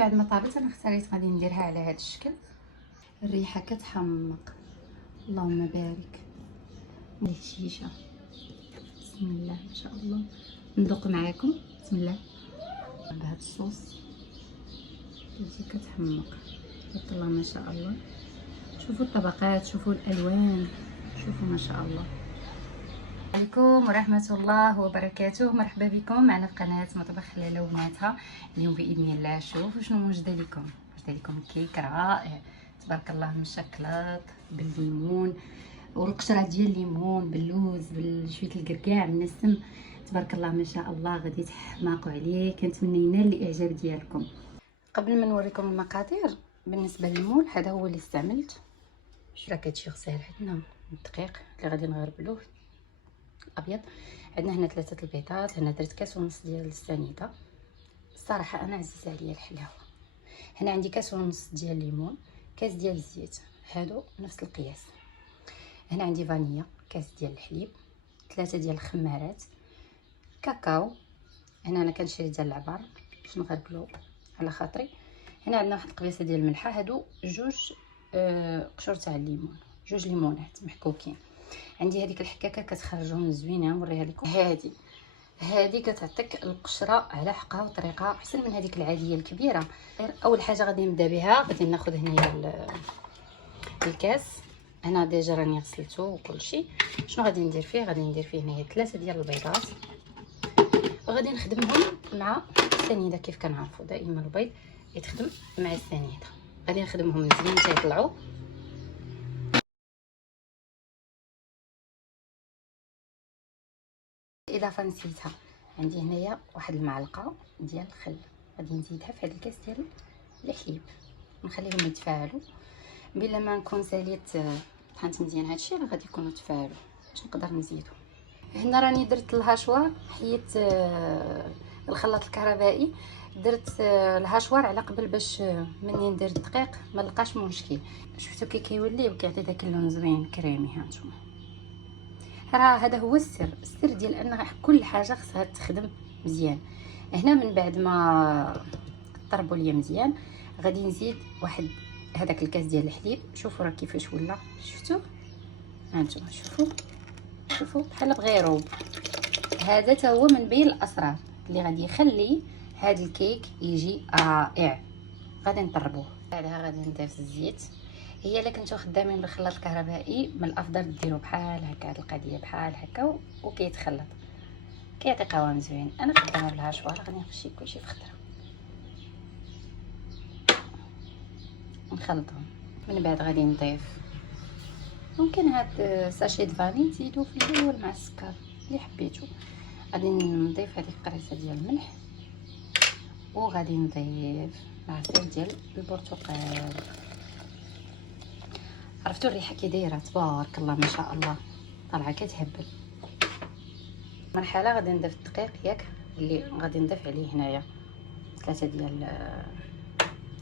بعد ما طابت انا اختاريت غادي نديرها على هذا الشكل. الريحه كتحمق، اللهم بارك. الشيشه بسم الله ما شاء الله. ندوق معاكم بسم الله بهذا الصوص اللي كتحمق، تبارك الله ما شاء الله. شوفوا الطبقات، شوفوا الالوان، شوفوا ما شاء الله. عليكم ورحمة الله وبركاته. مرحبا بكم معنا في قناة مطبخ لاله وبناتها. اليوم بإذن الله شوفوا شنو موجودة لكم. موجودة لكم كيك رائع تبارك الله، مشكلات بالليمون والقشرة ديال الليمون باللوز بشوية الكركاع من السم، تبارك الله ما شاء الله. غادي تحماقوا عليه، كنتمنى ينال الاعجاب ديالكم. قبل ما نوريكم المقادير، بالنسبة للمول هذا هو اللي استعملت. شوف راه كتجي غسال. عندنا الدقيق اللي غادي نغربلوه الابيض، عندنا هنا 3 البيضات، هنا درت كاس ونص ديال السنيده. الصراحه انا عزيز عليا الحلاوه. هنا عندي كاس ونص ديال الليمون، كاس ديال الزيت، هادو نفس القياس. هنا عندي فانيلا، كاس ديال الحليب، 3 ديال الخمارات، كاكاو. هنا انا كنشري ديال العبار باش نغربلو على خاطري. هنا عندنا واحد القبيصه ديال الملحه، هادو جوج قشور تاع الليمون، جوج ليمونات محكوكين. عندي هذيك الحكاكه كتخرجهم زوينه، نوريها لكم. هذه كتعطيك القشره على حقها وطريقه احسن من هذيك العاديه الكبيره. اول حاجه غادي نبدا بها، غادي ناخذ هنايا الكاس. انا ديجا راني غسلته وكل شيء. شنو غادي ندير فيه؟ غادي ندير فيه هنايا 3 ديال البيضات، وغادي نخدمهم مع السنيده. كيف كنعرفوا دائما البيض يتخدم مع السنيده. غادي نخدمهم مزيان حتى يطلعوا. اضافه نسيتها، عندي هنايا واحد المعلقه ديال الخل، غادي نزيدها في هذا الكاس ديال الحليب، نخليهم يتفاعلوا. بلا ما نكون ساليت طحنت مزيان هادشي راه غادي يكونوا تفاعلوا باش نقدر نزيدو. هنا راني درت الهاشوار، حيت الخلاط الكهربائي، درت الهاشوار على قبل باش مني ندير الدقيق ما لقاش مشكل. شفتوا كي كيولي وكيعطي داك اللون زوين كريمي. ها نتوما راه هذا هو السر ديال ان كل حاجه خصها تخدم مزيان. هنا من بعد ما طربوا ليا مزيان غادي نزيد واحد هذاك الكاس ديال الحليب. شوفوا راه كيفاش ولا، شفتوا؟ ها انتم شوفوا بحال بغيروب. هذا تا هو من بين الاسرار اللي غادي يخلي هذا الكيك يجي رائع. غادي نطربوه. بعدها غادي نضيف الزيت. هي الا كنتو خدامين بالخلاط الكهربائي من الافضل ديروا بحال هكا، هاد القضيه بحال هكا وكيتخلط كيعطي قوام زوين. انا خدامه بالهاشوار، غادي نخشي كلشي في خطره نخلطهم. من بعد غادي نضيف ممكن هاد ساشي د فاني تزيدوه في الاول مع السكر اللي حبيتو. غادي نضيف هذيك القريصه ديال الملح، وغادي نضيف عصير ديال البرتقال. عرفتوا الريحه كي دايره تبارك الله ما شاء الله، طالعه كتهبل. مرحله غادي نضيف الدقيق ياك اللي غادي نضيف عليه هنايا 3 ديال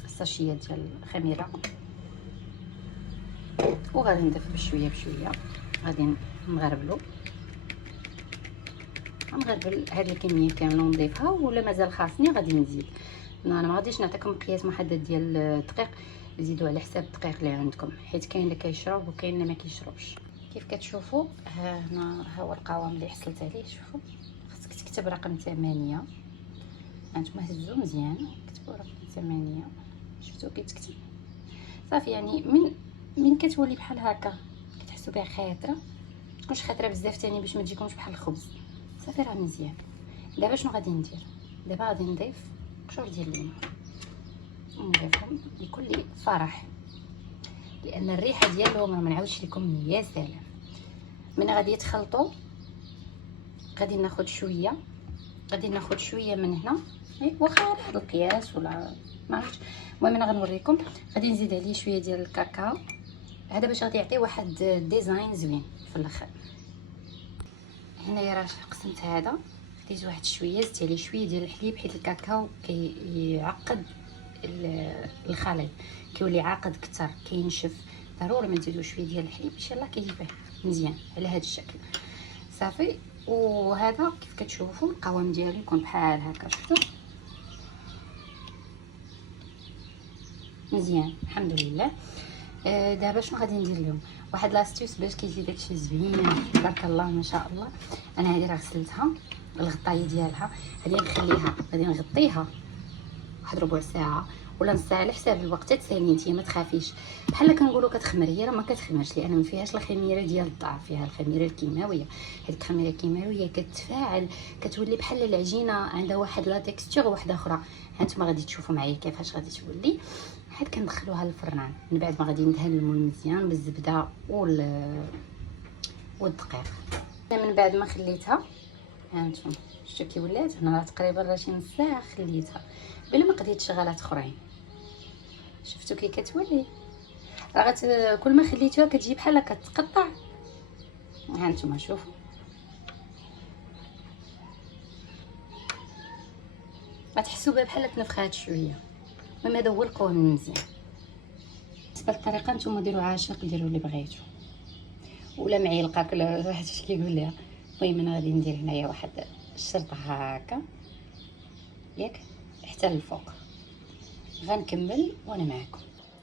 الساشيات ديال الخميره، وغادي نضيف بشويه بشويه. غادي نغربلو هذه الكميه كامله ونضيفها، ولا مازال خاصني غادي نزيد. انا ما غاديش نعطيكم قياس محدد ديال الدقيق، زيدوا على حساب الدقيق اللي عندكم، حيت كاين اللي كيشرب وكاين اللي ما كيشربش. كيف كتشوفوا هنا ها هو القوام اللي حصلت عليه. شوفوا خصك تكتب رقم 8. هانتوما هزوا مزيان كتبوا رقم 8. شفتوا كيتكتب صافي. يعني من كتولي بحال هكا كتحسوا بها خاطره، تكونش خاطره بزاف تاني باش ما تجيكمش بحال الخبز. صافي راه مزيان. دابا شنو غادي ندير؟ دابا غادي نضيف قشور ديال الليمون ونضيفهم بكل فرح، لان الريحه ديالهم راه ما نعاودش لكم يا سلام. من غادي يتخلطوا غادي ناخذ شويه من هنا، واخا هذا القياس ولا ما عرفتش. المهم انا غنوريكم. غادي نزيد عليه شويه ديال الكاكاو، هذا باش غادي يعطي واحد ديزاين زوين في الاخر. هنايا راه قسمت هذا، خديت واحد شويه زدت عليه شويه ديال الحليب، حيت الكاكاو كيعقد الخليط، كيولي عاقد كتر كينشف. ضروري ما نزيدو شويه ديال الحليب باش يلاه كيجي مزيان على هذا الشكل. صافي. وهذا كيف كتشوفوا القوام ديالو يكون بحال هكا. شفتوا مزيان الحمد لله. دابا شنو غادي ندير لهم؟ واحد لاستيوس باش كيجي داكشي زوين تبارك الله ما شاء الله. انا هذه راه غسلتها الغطايه ديالها، غادي نخليها، غادي نغطيها واحد ربع ساعه ولا نص ساعه على حساب الوقت تسالي نتيا ما تخافيش. بحال كنقولوا كتخمر، هي راه ما كتخمرش لان ما فيهاش الخميره ديال الدار، فيها الخميره الكيماويه. هذيك الخميره الكيماويه كتفاعل كتولي بحال العجينه عندها واحد لا تيكستور واحده اخرى. هانتوما غادي تشوفوا معايا كيفاش غادي تولي. حيت كندخلوها للفران من بعد ما غادي ندهنوا مزيان بالزبده والدقيق. من بعد ما خليتها هانتوما شفتوا كي ولات، هنا تقريبا راه شي نص ساعه خليتها بلا ما قضيت شغلات اخرين. شفتوا كي كتولي، راه كل ما خليتوها كتجي بحال كتقطع. هانتوما شوفوا غتحسوا بها بحال تنفخات شويه. المهم هذا هو القوام مزيان. بالنسبه للطريقه نتوما ديروا عاشق، ديروا اللي بغيتو ولا معيلقه كل واحد اش كيقول لها. المهم انا غادي ندير هنايا واحد الشرطه هكا ياك حتى للفوق. غنكمل وانا معكم.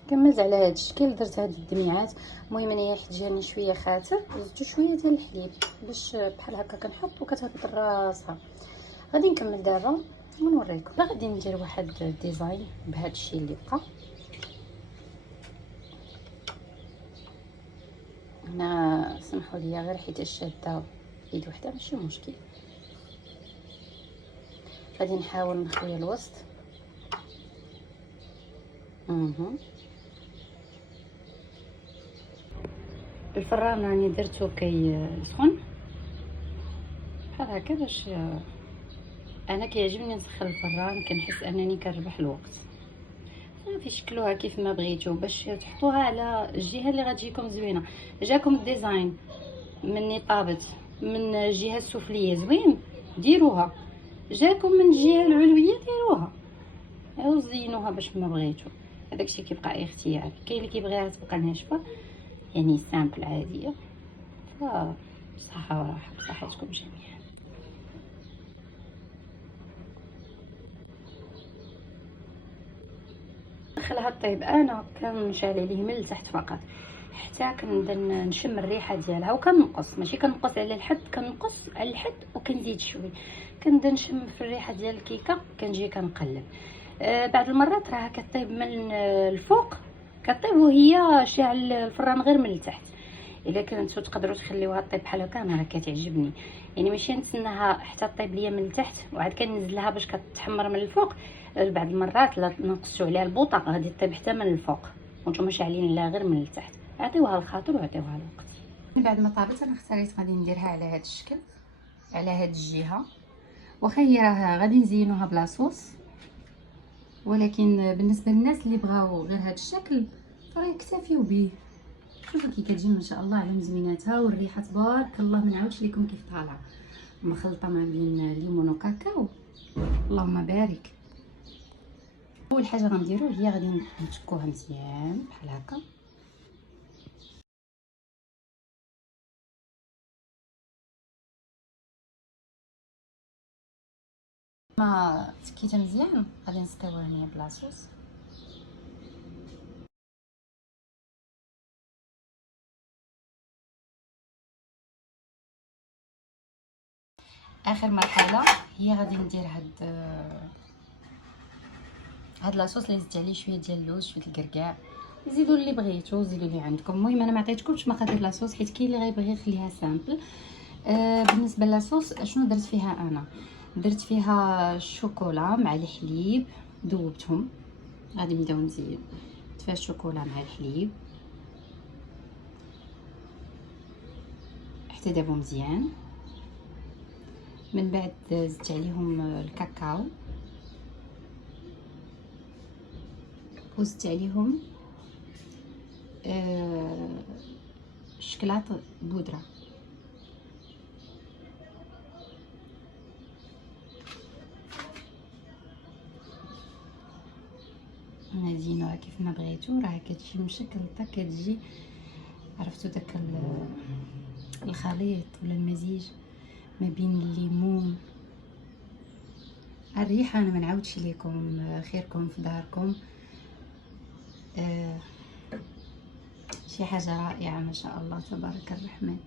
كملت على هذا الشكل، درت هاد الدميعات. المهم انايا حيت جاني شويه خاطر زدت شويه ديال الحليب باش بحال هكا كنحط وكتهبط راسها. غادي نكمل دابا ونوريكم. لا غادي ندير واحد ديزاين بهذا الشيء اللي بقى هنا. سمحوا لي غير حيت شاده يد وحده ماشي مشكل. غادي نحاول نخوي الوسط. الفران راني درتو كيسخن بحال هكا باش انا كيعجبني نسخن الفران، كنحس انني كنربح الوقت. صافي شكلوها كيف ما بغيتو باش تحطوها على الجهه اللي غتجيكم زوينه. جاكم الديزاين مني طابت من الجهه السفليه زوين ديروها، جاكم من الجهه العلويه ديروها او زينوها باش ما بغيتو. هذاك الشيء كيبقى اختياري. كاين اللي كيبغيها تبقى ناشفه يعني سامبل عاديه. صحه وراحه بصحتكم جميعا. دخلها طيب انا كنشعل عليه من التحت فقط حتى كنبدا نشم الريحه ديالها، وكنقص ماشي كنقص على الحد، كنقص على الحد وكنزيد شوي. كنبدا نشم في الريحه ديال الكيكه، كنجي كنقلب. بعض المرات راها كطيب من الفوق، كطيب وهي شاعل الفران غير من التحت. الا كنتو تقدروا تخليوها طيب بحال هكا انا راه كتعجبني. يعني ماشي نتسناها حتى طيب ليا من التحت وعاد كننزلها باش كتحمر من الفوق. بعض المرات لا نقصوا عليها البوطه غادي طيب حتى من الفوق وانتم شاعلين لها غير من التحت. عطيوها الخاطر وعطيوها الوقت. من بعد ما طابت انا اختاريت غادي نديرها على هذا الشكل، على هذه الجهه. واخا هي راه غادي نزينوها بلا صوص، ولكن بالنسبه للناس اللي بغاو غير هذا الشكل فراه يكتفيو به. شوفوا كي كتجي ما شاء الله على مزويناتها، والريحه تبارك الله ما نعاودش لكم كيف طالعه مخلطه ما بين الليمون وكاكاو. اللهم بارك. اول حاجه غنديرو هي غادي نتكوها مزيان بحال هكا. ما تكيتها مزيان غادي نسقيوها هنايا بلا صوص. اخر مرحله هي غادي ندير هاد لاصوص اللي زدت عليه شويه ديال اللوز، شويه الكركاع، زيدوا اللي بغيتو، زيدوا اللي عندكم. المهم انا ما عطيتكمش مقادير لاصوص حيت كاين اللي غيبغي يخليها سامبل. بالنسبه للاصوص شنو درت فيها انا؟ درت فيها الشوكولا مع الحليب، ذوبتهم. غادي نبداو نزيد فيها الشوكولا مع الحليب حتى دابو مزيان. من بعد زدت عليهم الكاكاو وزدت عليهم الشكلاط بودره. زينوها كيف ما بغيتو، راه كتجي مشكلطه، كتجي عرفتو داك الخليط ولا المزيج ما بين الليمون. الريحه انا ما نعاودش لكم، خيركم في داركم. آه شي حاجة رائعة ما شاء الله تبارك الرحمن.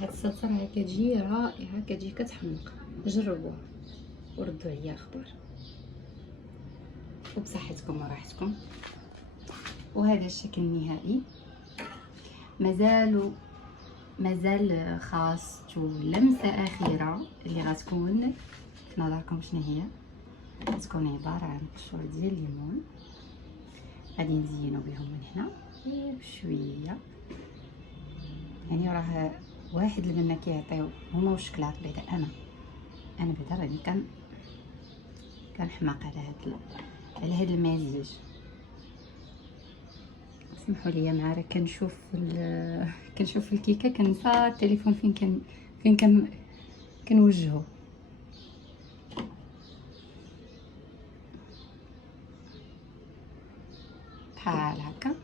هاد الصلصه كتجي رائعه، كتجي كتحمق. جربوها وردوا عليا اخبار، وبصحتكم وراحتكم. وهذا الشكل النهائي. مازال خاصو لمسه اخيره اللي غتكون في نظركم شنو هي. غتكون عباره عن قشور ديال الليمون، غادي نزينو بهم من هنا بشويه. يعني راه واحد اللي كيعطيو هما والشكلاط البيضاء. انا بعدا راني كنحماق على هاد المزيج. سمحوا لي مع راه كنشوف الكيكه كنسى التليفون فين كنوجهو. بحال هكا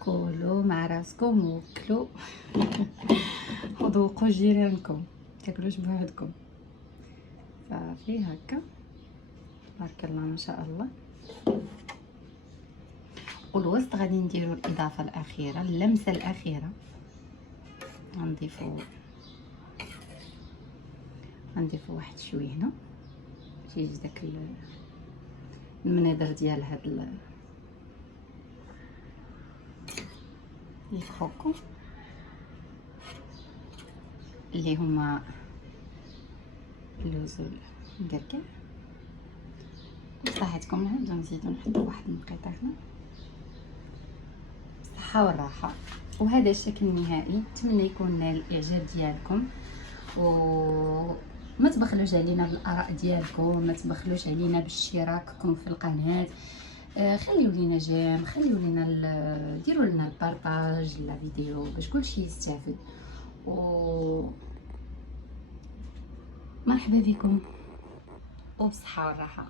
كلوا مع راسكم وكلوا وذوقوا جيرانكم، تاكلوش بوحدكم. صافي هكا تبارك الله ما شاء الله. والوسط غادي نديرو الاضافه الاخيره، اللمسه الاخيره. غنضيفو واحد شويه هنا باش يجي داك المنظر ديال هاد الكروكو اللي هما اللوز والمقرقع. بصحتكم نبداو نزيدو نحطو واحد النقيطه هنا بالصحه والراحه. وهذا الشكل النهائي. نتمنى يكون نال الاعجاب ديالكم، وما تبخلوش علينا بالاراء ديالكم، ما تبخلوش علينا باشتراككم في القناه. خليو لينا جيم، خليو لينا ديروا لنا البارطاج لا فيديو باش كلشي يستافد. و مرحبا بكم وبصحه والراحه.